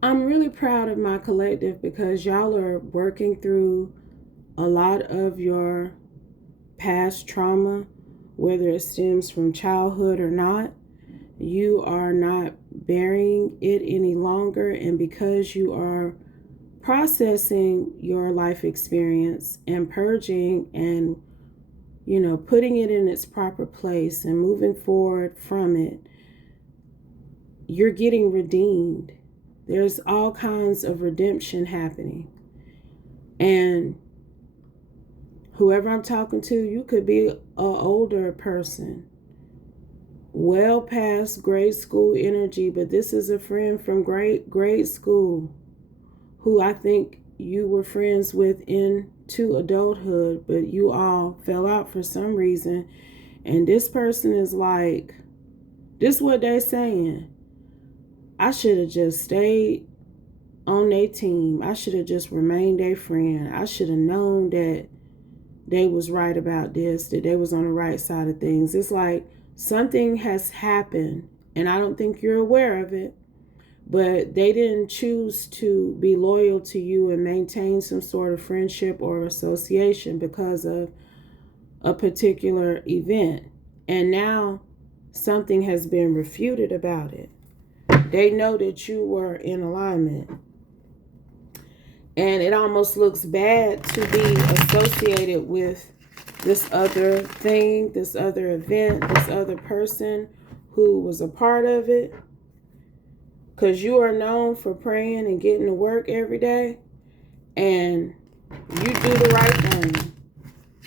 I'm really proud of my collective because y'all are working through a lot of your past trauma, whether it stems from childhood or not. You are not burying it any longer, and because you are processing your life experience and purging and putting it in its proper place and moving forward from it, you're getting redeemed. There's all kinds of redemption happening. And whoever I'm talking to, you could be an older person, well past grade school energy, but this is a friend from grade school who I think you were friends with into adulthood, but you all fell out for some reason. And this person is like, this is what they're saying. I should have just stayed on their team. I should have just remained their friend. I should have known that they was right about this, that they was on the right side of things. It's like something has happened, and I don't think you're aware of it, but they didn't choose to be loyal to you and maintain some sort of friendship or association because of a particular event. And now something has been refuted about it. They know that you were in alignment. And it almost looks bad to be associated with this other thing, this other event, this other person who was a part of it. Because you are known for praying and getting to work every day. And you do the right thing.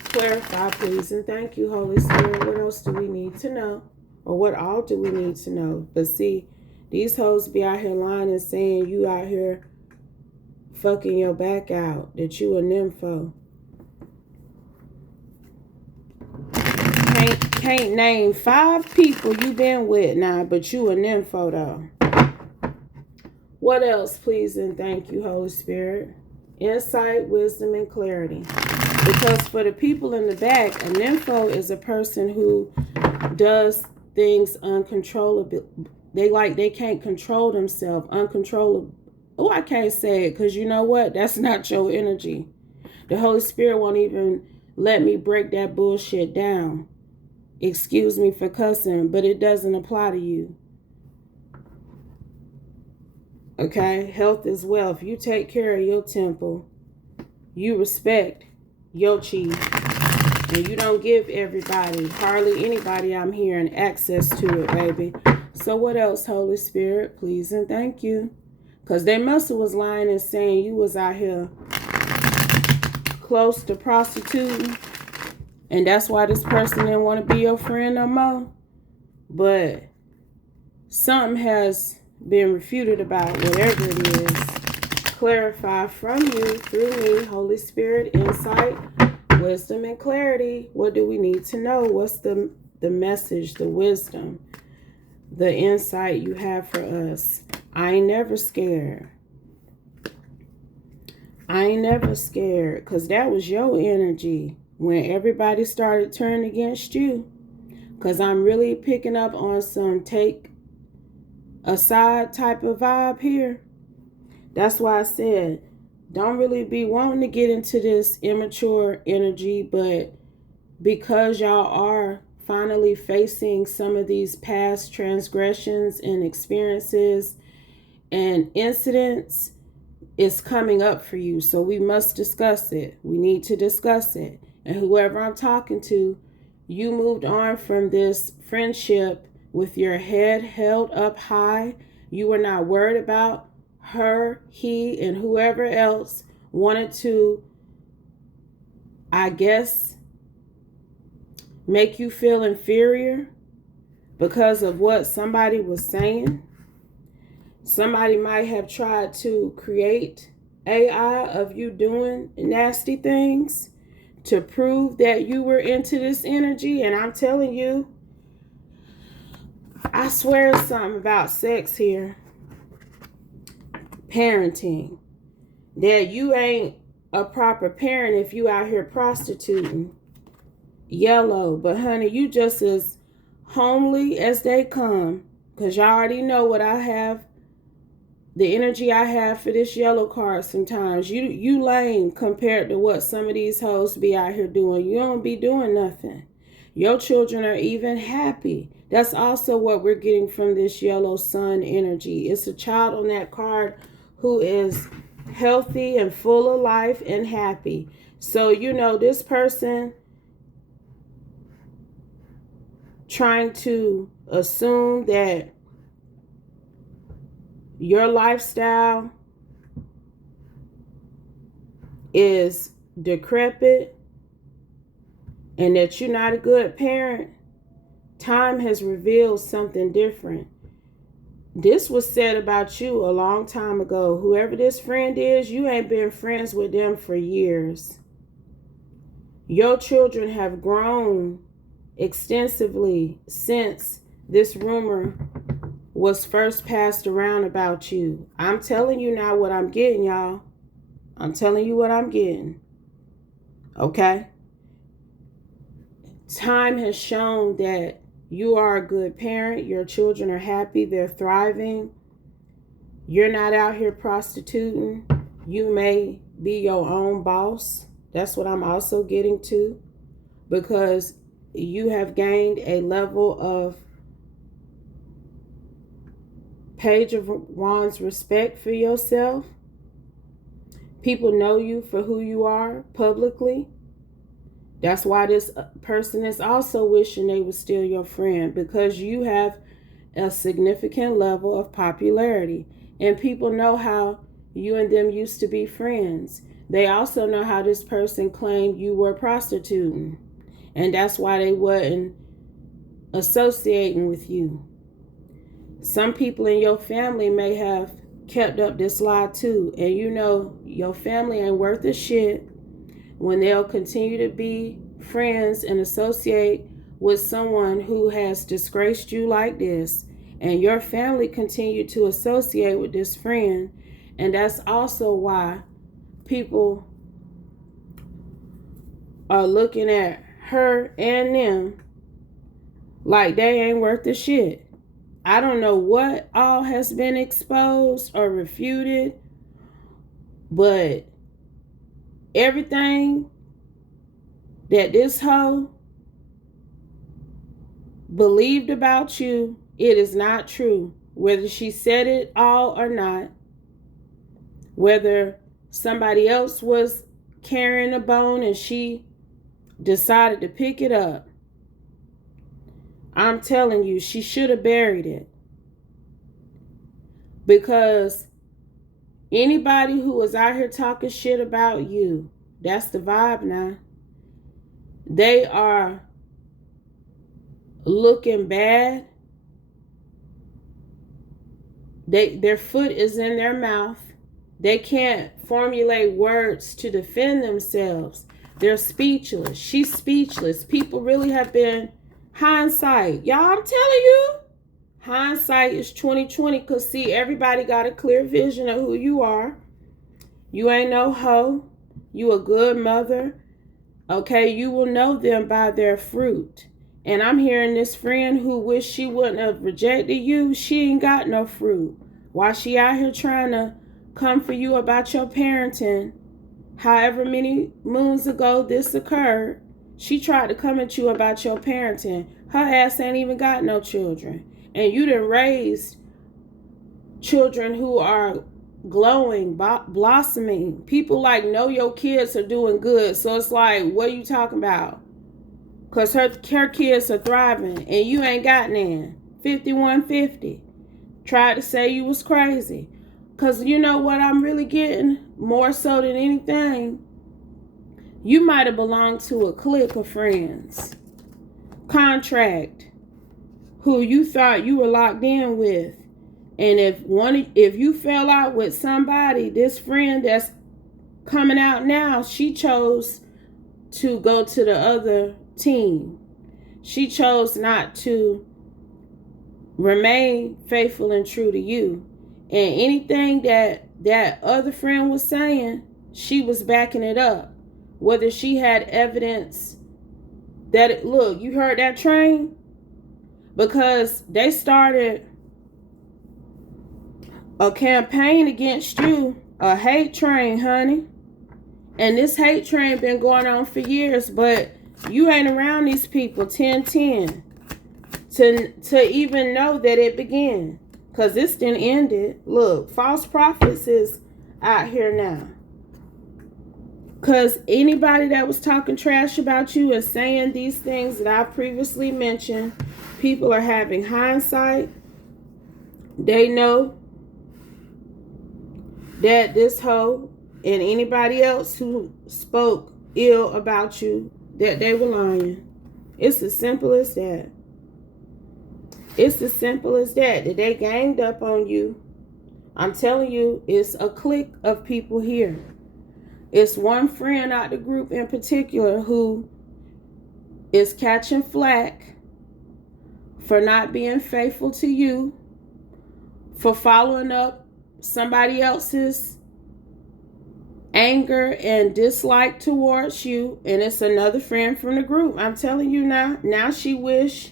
Clarify, please. And thank you, Holy Spirit. What else do we need to know? Or what all do we need to know? But see, these hoes be out here lying and saying you out here fucking your back out, that you a nympho. Can't name 5 people you been with now, but you a nympho though. What else, please and thank you, Holy Spirit? Insight, wisdom, and clarity. Because for the people in the back, a nympho is a person who does things uncontrollably. They can't control themselves, uncontrollable. Oh, I can't say it because you know what? That's not your energy. The Holy Spirit won't even let me break that bullshit down. Excuse me for cussing, but it doesn't apply to you. Okay? Health is wealth. You take care of your temple. You respect your chi. And you don't give everybody, hardly anybody I'm hearing, access to it, baby. So what else, Holy Spirit? Please and thank you. Because they must have was lying and saying you was out here close to prostituting. And that's why this person didn't want to be your friend no more. But something has been refuted about whatever it is. Clarify from you, through me, Holy Spirit, insight, wisdom, and clarity. What do we need to know? What's the message, the wisdom, the insight you have for us? I ain't never scared. I ain't never scared, because that was your energy when everybody started turning against you. Because I'm really picking up on some take a side type of vibe here. That's why I said, don't really be wanting to get into this immature energy, but because y'all are finally facing some of these past transgressions and experiences and incidents, it's coming up for you. So we must discuss it. We need to discuss it. And whoever I'm talking to, you moved on from this friendship with your head held up high. You were not worried about her, he, and whoever else wanted to, I guess, make you feel inferior because of what somebody was saying. Somebody might have tried to create AI of you doing nasty things to prove that you were into this energy. And I'm telling you, I swear something about sex here. Parenting. That you ain't a proper parent if you out here prostituting. Yellow. But honey, you just as homely as they come. Because y'all already know what I have The energy I have for this yellow card sometimes, you lame compared to what some of these hoes be out here doing. You don't be doing nothing. Your children are even happy. That's also what we're getting from this yellow sun energy. It's a child on that card who is healthy and full of life and happy. So, this person trying to assume that your lifestyle is decrepit and that you're not a good parent, time has revealed something different. This was said about you a long time ago. Whoever this friend is, you ain't been friends with them for years. Your children have grown extensively since this rumor was first passed around about you. I'm telling you now what I'm getting, y'all. I'm telling you what I'm getting. Okay? Time has shown that you are a good parent. Your children are happy. They're thriving. You're not out here prostituting. You may be your own boss. That's what I'm also getting to. Because you have gained a level of Page of Wands respect for yourself. People know you for who you are publicly. That's why this person is also wishing they were still your friend, because you have a significant level of popularity. And people know how you and them used to be friends. They also know how this person claimed you were prostituting. And that's why they wasn't associating with you. Some people in your family may have kept up this lie too. And your family ain't worth a shit when they'll continue to be friends and associate with someone who has disgraced you like this. And your family continue to associate with this friend. And that's also why people are looking at her and them like they ain't worth the shit. I don't know what all has been exposed or refuted, but everything that this hoe believed about you, it is not true. Whether she said it all or not, whether somebody else was carrying a bone and she decided to pick it up, I'm telling you, she should have buried it. Because anybody who was out here talking shit about you, that's the vibe now. They are looking bad. Their foot is in their mouth. They can't formulate words to defend themselves. They're speechless. She's speechless. People really have been hindsight. Y'all, I'm telling you, hindsight is 2020. Because see, everybody got a clear vision of who you are. You ain't no hoe. You a good mother. Okay, you will know them by their fruit. And I'm hearing this friend who wished she wouldn't have rejected you. She ain't got no fruit. While she out here trying to come for you about your parenting, however many moons ago this occurred, she tried to come at you about your parenting. Her ass ain't even got no children. And you done raised children who are glowing, blossoming. People like know your kids are doing good. So it's like, what are you talking about? Because her kids are thriving and you ain't got none. 5150. Tried to say you was crazy. Because you know what I'm really getting? More so than anything, you might have belonged to a clique of friends. Contract. Who you thought you were locked in with. And if you fell out with somebody, this friend that's coming out now, she chose to go to the other team. She chose not to remain faithful and true to you. And anything that other friend was saying, she was backing it up. Whether she had evidence that, look, you heard that train? Because they started a campaign against you, a hate train, honey. And this hate train been going on for years, but you ain't around these people 10-10 to even know that it began. Because this didn't end it. Look, false prophets is out here now. Because anybody that was talking trash about you and saying these things that I previously mentioned, people are having hindsight. They know that this hoe and anybody else who spoke ill about you, that they were lying. It's as simple as that. It's as simple as that they ganged up on you. I'm telling you, it's a clique of people here. It's one friend out the group in particular who is catching flack for not being faithful to you, for following up somebody else's anger and dislike towards you. And it's another friend from the group. I'm telling you now she wish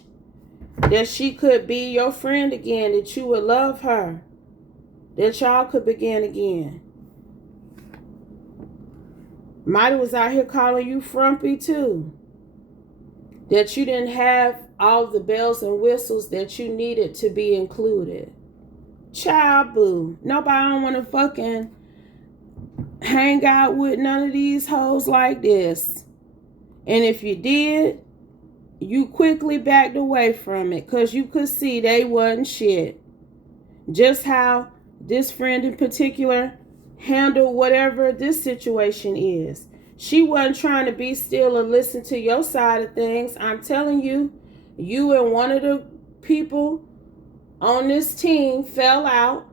that she could be your friend again, that you would love her, that y'all could begin again. Mighty was out here calling you frumpy too. That you didn't have all the bells and whistles that you needed to be included. Child boo. Nobody don't want to fucking hang out with none of these hoes like this. And if you did, you quickly backed away from it because you could see they wasn't shit. Just how this friend in particular handle whatever this situation is. She wasn't trying to be still and listen to your side of things. I'm telling you, you and one of the people on this team fell out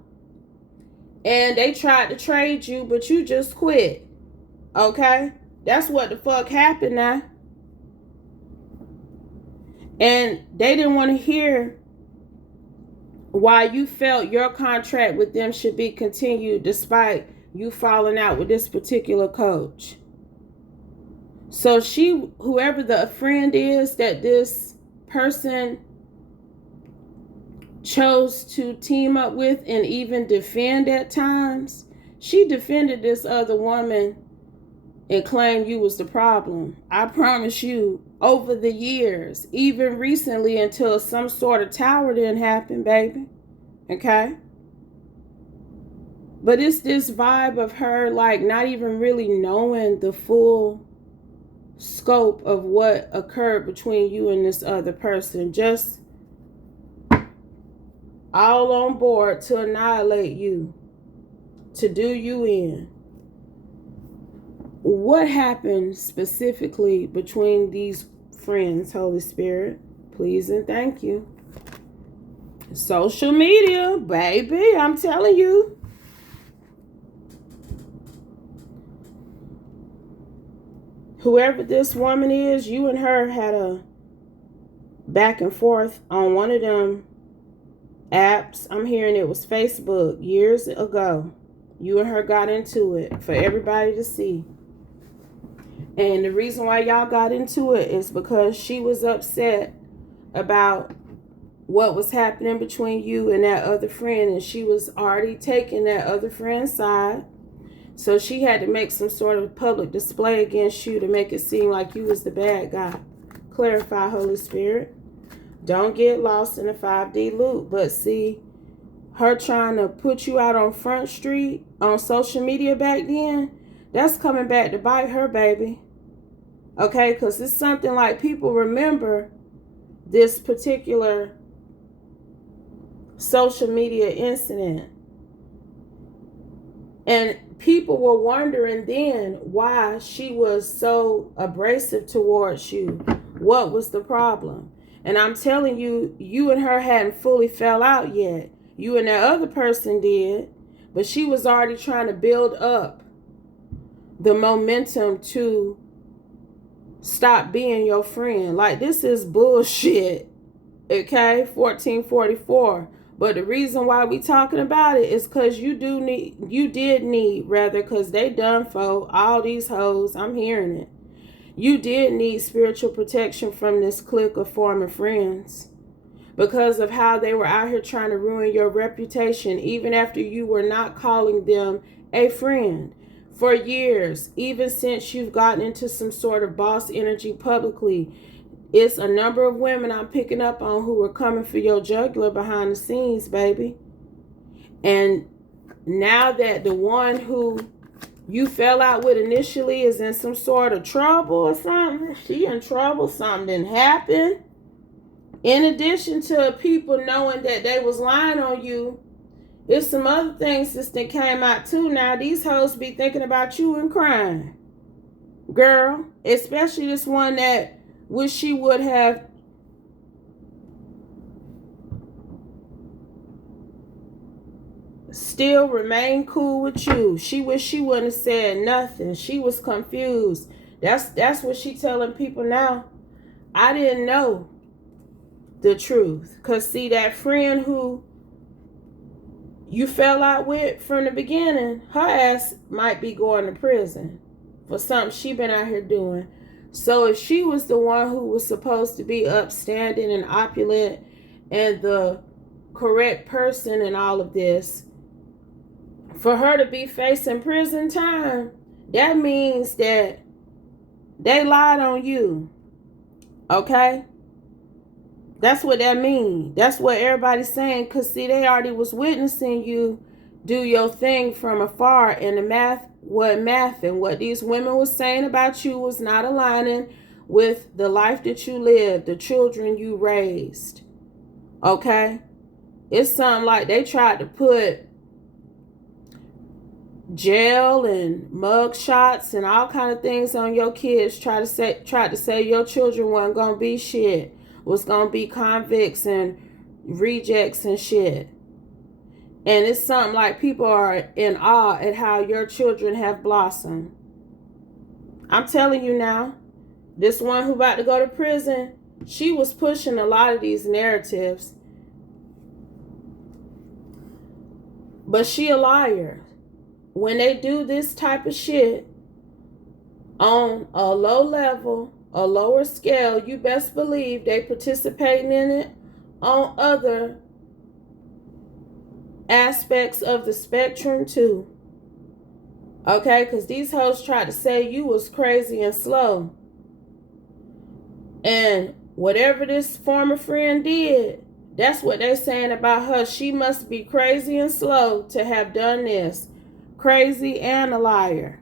and they tried to trade you, but you just quit. Okay? That's what the fuck happened now. And they didn't want to hear why you felt your contract with them should be continued despite you falling out with this particular coach. So whoever the friend is that this person chose to team up with and even defend at times, she defended this other woman and claimed you was the problem. I promise you, over the years, even recently until some sort of tower didn't happen, baby. Okay? But it's this vibe of her like not even really knowing the full scope of what occurred between you and this other person. Just all on board to annihilate you, to do you in. What happened specifically between these friends, Holy Spirit? Please and thank you. Social media, baby, I'm telling you. Whoever this woman is, you and her had a back and forth on one of them apps. I'm hearing it was Facebook years ago. You and her got into it for everybody to see. And the reason why y'all got into it is because she was upset about what was happening between you and that other friend. And she was already taking that other friend's side. So she had to make some sort of public display against you to make it seem like you was the bad guy. Clarify, Holy Spirit. Don't get lost in the 5D loop. But see, her trying to put you out on Front Street on social media back then, that's coming back to bite her, baby. Okay, because it's something like people remember this particular social media incident. And people were wondering then why she was so abrasive towards you. What was the problem? And I'm telling you, you and her hadn't fully fell out yet. You and that other person did, but she was already trying to build up the momentum to stop being your friend. Like, this is bullshit. Okay, 1444. But the reason why we talking about it is because you did need, because they done for all these hoes. I'm hearing it. You did need spiritual protection from this clique of former friends. because of how they were out here trying to ruin your reputation, even after you were not calling them a friend for years, even since you've gotten into some sort of boss energy publicly. It's a number of women I'm picking up on who were coming for your jugular behind the scenes, baby. And now that the one who you fell out with initially is in some sort of trouble or something, she in trouble, something didn't happen. In addition to people knowing that they was lying on you, there's some other things that came out too. Now these hoes be thinking about you and crying. Girl, especially this one that wish she would have still remained cool with you. She wish she wouldn't have said nothing. She was confused. That's what she telling people now. I didn't know the truth. Cause see, that friend who you fell out with from the beginning, her ass might be going to prison for something she been out here doing. So if she was the one who was supposed to be upstanding and opulent and the correct person in all of this, for her to be facing prison time, that means that they lied on you. Okay? That's what that means. That's what everybody's saying. Because, see, they already was witnessing you do your thing from afar. And the math and what these women was saying about you was not aligning with the life that you lived, the children you raised. Okay? It's something like they tried to put jail and mug shots and all kind of things on your kids. Tried to say your children weren't going to be shit. Was going to be convicts and rejects and shit. And it's something like people are in awe at how your children have blossomed. I'm telling you now, this one who about to go to prison, she was pushing a lot of these narratives. But she a liar. When they do this type of shit on a low level, a lower scale, you best believe they participating in it on other aspects of the spectrum too. Okay, because these hoes tried to say you was crazy and slow. And whatever this former friend did, that's what they're saying about her. She must be crazy and slow to have done this. Crazy and a liar.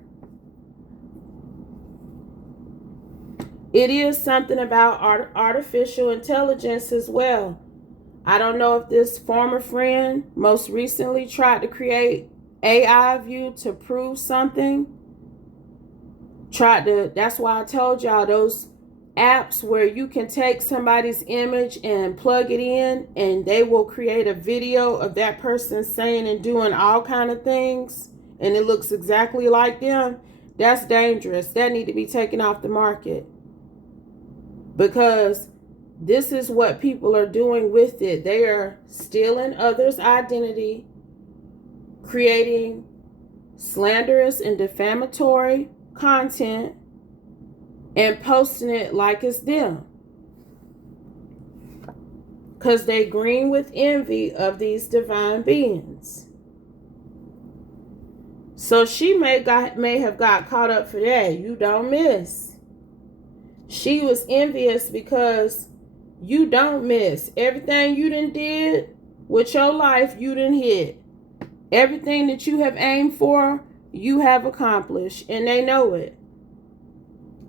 It is something about artificial intelligence as well. I don't know if this former friend most recently tried to create AI of you to prove something. That's why I told y'all those apps where you can take somebody's image and plug it in and they will create a video of that person saying and doing all kind of things and it looks exactly like them. That's dangerous. That need to be taken off the market. Because this is what people are doing with it. They are stealing others' identity, creating slanderous and defamatory content, and posting it like it's them. Because they green with envy of these divine beings. So she may have got caught up for that. You don't miss. She was envious because you don't miss. Everything you done did with your life, you done hit. Everything that you have aimed for, you have accomplished. And they know it.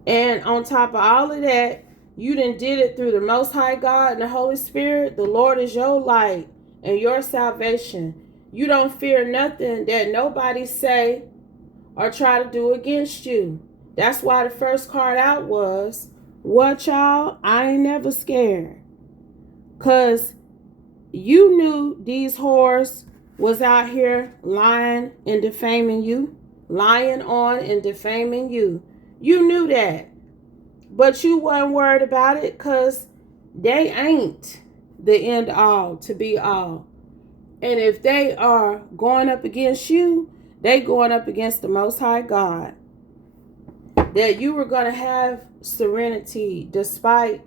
And on top of all of that, you done did it through the Most High God and the Holy Spirit. The Lord is your light and your salvation. You don't fear nothing that nobody say or try to do against you. That's why the first card out was, what y'all? I ain't never scared. Because you knew these whores was out here lying and defaming you. Lying on and defaming you. You knew that. But you weren't worried about it because they ain't the end all to be all. And if they are going up against you, they going up against the Most High God. That you were going to have serenity despite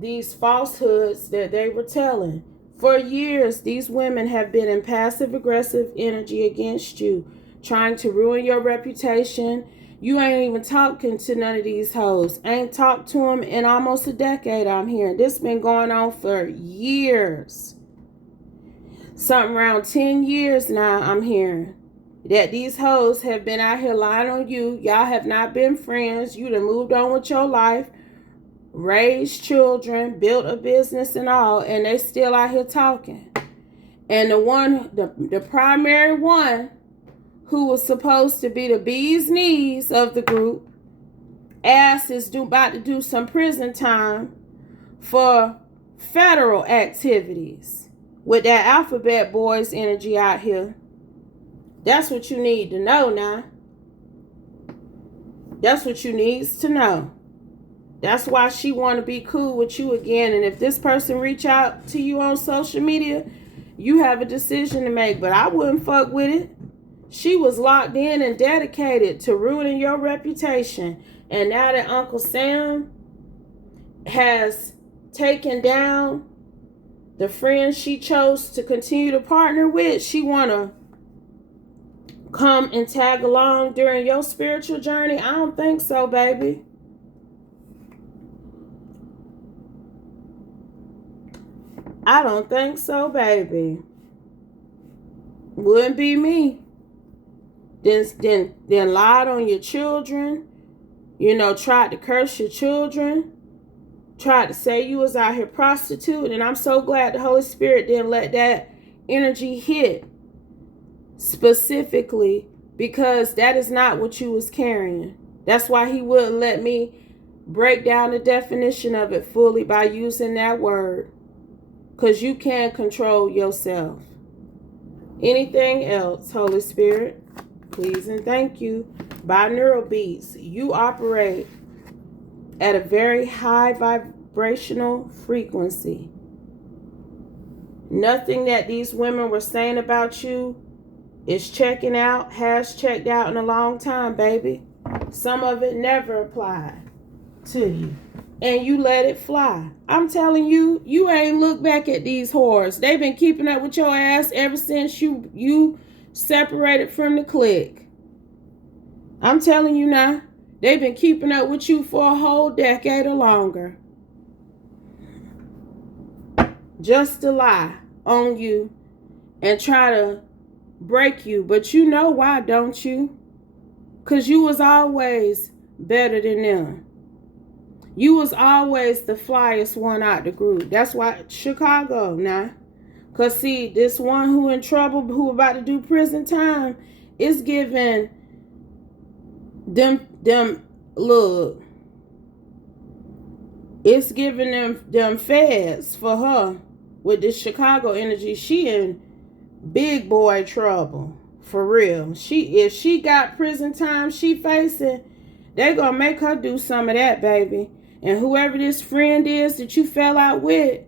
these falsehoods that they were telling. For years, these women have been in passive aggressive energy against you, trying to ruin your reputation. You ain't even talking to none of these hoes. Ain't talked to them in almost a decade, I'm hearing. This been going on for years. Something around 10 years now, I'm hearing. That these hoes have been out here lying on you. Y'all have not been friends. You done moved on with your life, raised children, built a business and all, and they still out here talking. And the primary one who was supposed to be the bee's knees of the group, ass is about to do some prison time for federal activities with that alphabet boys energy out here. That's what you need to know now. That's what you needs to know. That's why she want to be cool with you again. And if this person reach out to you on social media, you have a decision to make. But I wouldn't fuck with it. She was locked in and dedicated to ruining your reputation. And now that Uncle Sam has taken down the friends she chose to continue to partner with, she want to come and tag along during your spiritual journey? I don't think so, baby. I don't think so, baby. Wouldn't be me. Then lied on your children. You know, tried to curse your children. Tried to say you was out here prostituting. And I'm so glad the Holy Spirit didn't let that energy hit specifically, because that is not what you was carrying. That's why he wouldn't let me break down the definition of it fully by using that word. Because you can't control yourself. Anything else, Holy Spirit? Please and thank you. Binaural beats. You operate at a very high vibrational frequency. Nothing that these women were saying about you is checking out, has checked out in a long time, baby. Some of it never applied to you. And you let it fly. I'm telling you, you ain't looked back at these whores. They've been keeping up with your ass ever since you separated from the clique. I'm telling you now, they've been keeping up with you for a whole decade or longer. Just to lie on you and try to break you. But you know why, don't you? Because you was always better than them. You was always the flyest one out the group. That's why Chicago now. Because see, this one who in trouble, who about to do prison time, is giving them look. It's giving them feds for her. With this Chicago energy, she in big boy trouble. For real. If she got prison time she facing, they gonna make her do some of that, baby. And whoever this friend is that you fell out with,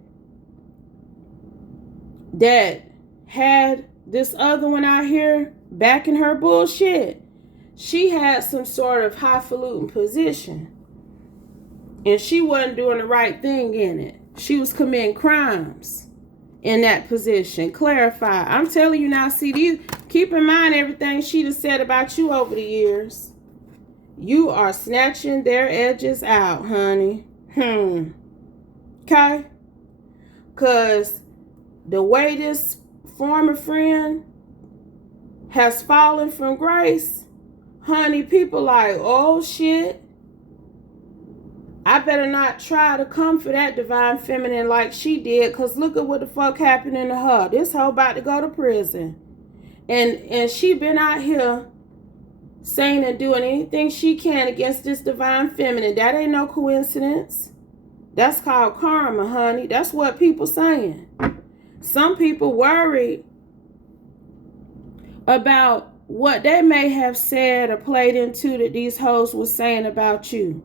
that had this other one out here backing her bullshit, she had some sort of highfalutin position. And she wasn't doing the right thing in it. She was committing crimes in that position. Clarify. I'm telling you now, see, keep in mind everything she done said about you over the years. You are snatching their edges out, honey. Okay? Because the way this former friend has fallen from grace, honey, people like, oh shit, I better not try to come for that divine feminine like she did, because look at what the fuck happened to her. This hoe about to go to prison. And she been out here saying and doing anything she can against this divine feminine. That ain't no coincidence. That's called karma, honey. That's what people saying. Some people worried about what they may have said or played into that these hoes was saying about you.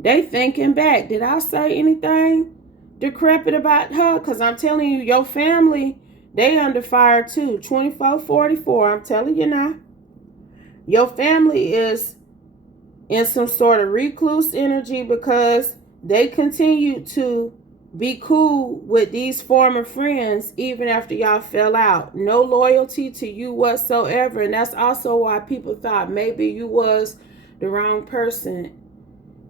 They thinking back. Did I say anything decrepit about her? Because I'm telling you, your family, they under fire too. 2444, I'm telling you now. Your family is in some sort of recluse energy because they continue to be cool with these former friends even after y'all fell out. No loyalty to you whatsoever. And that's also why people thought maybe you was the wrong person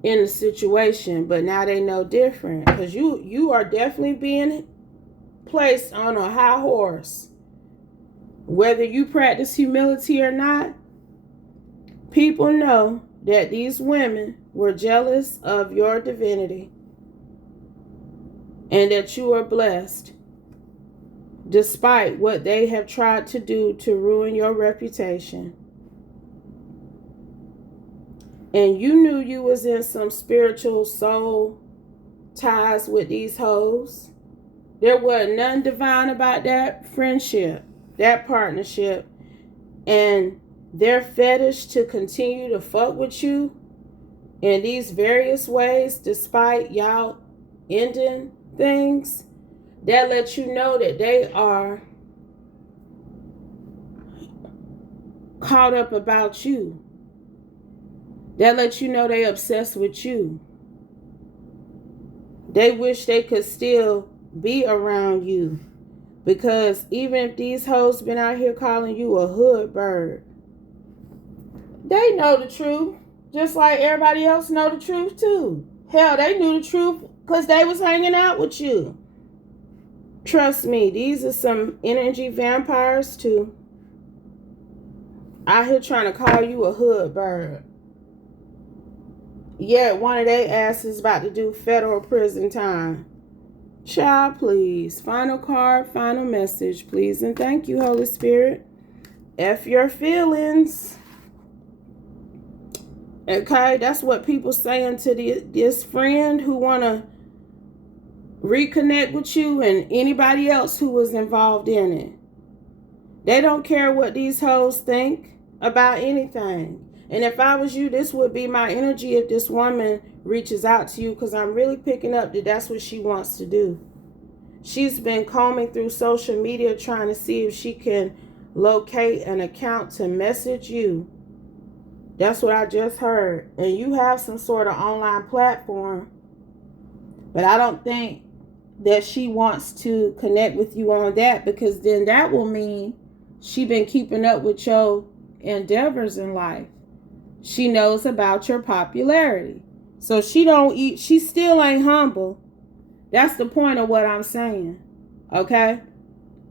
in the situation, but now they know different, because you are definitely being placed on a high horse. Whether you practice humility or not, people know that these women were jealous of your divinity and that you are blessed despite what they have tried to do to ruin your reputation. And you knew you was in some spiritual soul ties with these hoes. There was nothing divine about that friendship, that partnership, and their fetish to continue to fuck with you in these various ways despite y'all ending things. That lets you know that they are caught up about you. That lets you know they obsessed with you. They wish they could still be around you. Because even if these hoes been out here calling you a hood bird, they know the truth. Just like everybody else know the truth too. Hell, they knew the truth because they was hanging out with you. Trust me, these are some energy vampires too. Out here trying to call you a hood bird. Yet one of their asses about to do federal prison time. Child, please. Final card, final message, please. And thank you, Holy Spirit. F your feelings. Okay, that's what people saying to this friend who want to reconnect with you and anybody else who was involved in it. They don't care what these hoes think about anything. And if I was you, this would be my energy if this woman reaches out to you, because I'm really picking up that that's what she wants to do. She's been combing through social media trying to see if she can locate an account to message you. That's what I just heard. And you have some sort of online platform. But I don't think that she wants to connect with you on that, because then that will mean she been keeping up with your endeavors in life. She knows about your popularity. So she still ain't humble. That's the point of what I'm saying. Okay?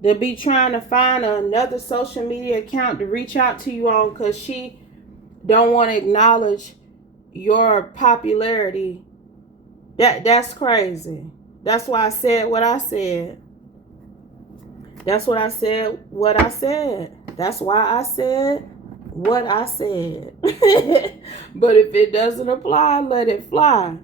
They'll be trying to find another social media account to reach out to you on because she don't want to acknowledge your popularity. That's crazy. That's why I said what I said. That's what I said, what I said. That's why I said what I said. But if it doesn't apply, let it fly.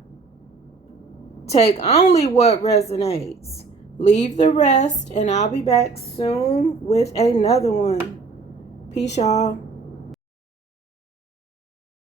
Take only what resonates. Leave the rest, and I'll be back soon with another one. Peace, y'all.